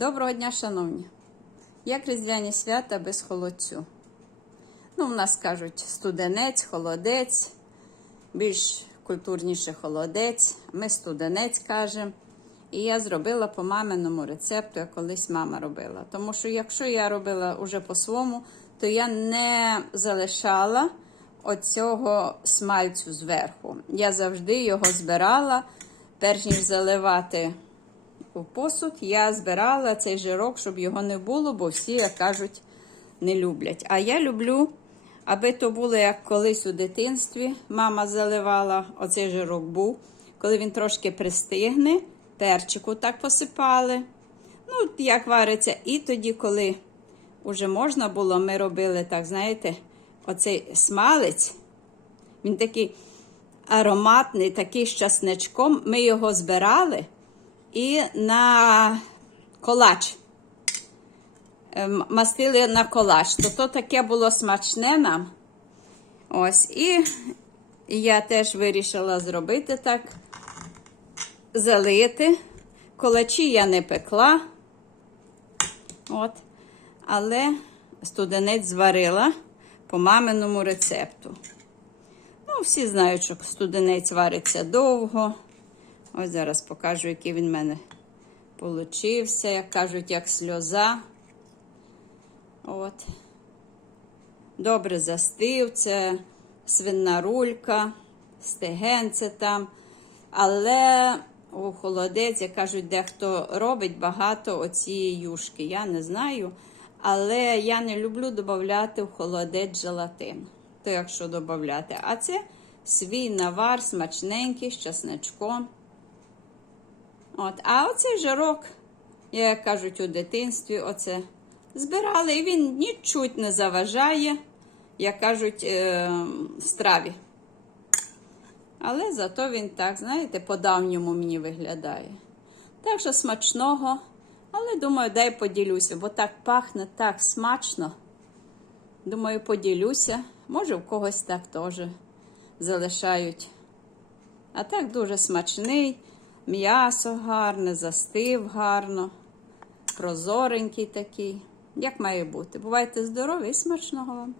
Доброго дня, шановні! Як різдвяні свята без холодцю? Ну, в нас кажуть студенець, холодець, більш культурніше холодець. Ми студенець кажемо. І я зробила по маминому рецепту, як колись мама робила. Тому що якщо я робила уже по-своєму, то я не залишала оцього смальцю зверху. Я завжди його збирала, перш ніж заливати у посуд, я збирала цей жирок, щоб його не було, бо всі, як кажуть, не люблять. А я люблю, аби то було як колись у дитинстві. Мама заливала, оцей жирок був. Коли він трошки пристигне, перчику так посипали. Ну, як вариться. І тоді, коли вже можна було, ми робили так, знаєте, оцей смалець, він такий ароматний, такий з часничком. Ми його збирали і на колач. Ем, Мастили на колач. То то таке було смачне нам. Ось. І я теж вирішила зробити так, залити. Колачі я не пекла. От. Але студенець зварила по маминому рецепту. Ну, всі знають, що студенець вариться довго. Ось зараз покажу, який він в мене получився, як кажуть, як сльоза. От. Добре застив, це свинна рулька, стегенце там. Але у холодець, як кажуть, дехто робить багато оцієї юшки. Я не знаю. Але я не люблю додати в холодець желатин. То якщо додати. А це свій навар, смачненький, з часничком. От. А оцей жирок, як кажуть, у дитинстві, оце збирали, і він нічуть не заважає, як кажуть, е, страві. Але зато він так, знаєте, по-давньому мені виглядає. Так що смачного, але думаю, дай поділюся, бо так пахне так смачно. Думаю, поділюся. Може, в когось так теж залишають. А так дуже смачний. М'ясо гарне, застив гарно, прозоренький такий, як має бути. Бувайте здорові і смачного вам!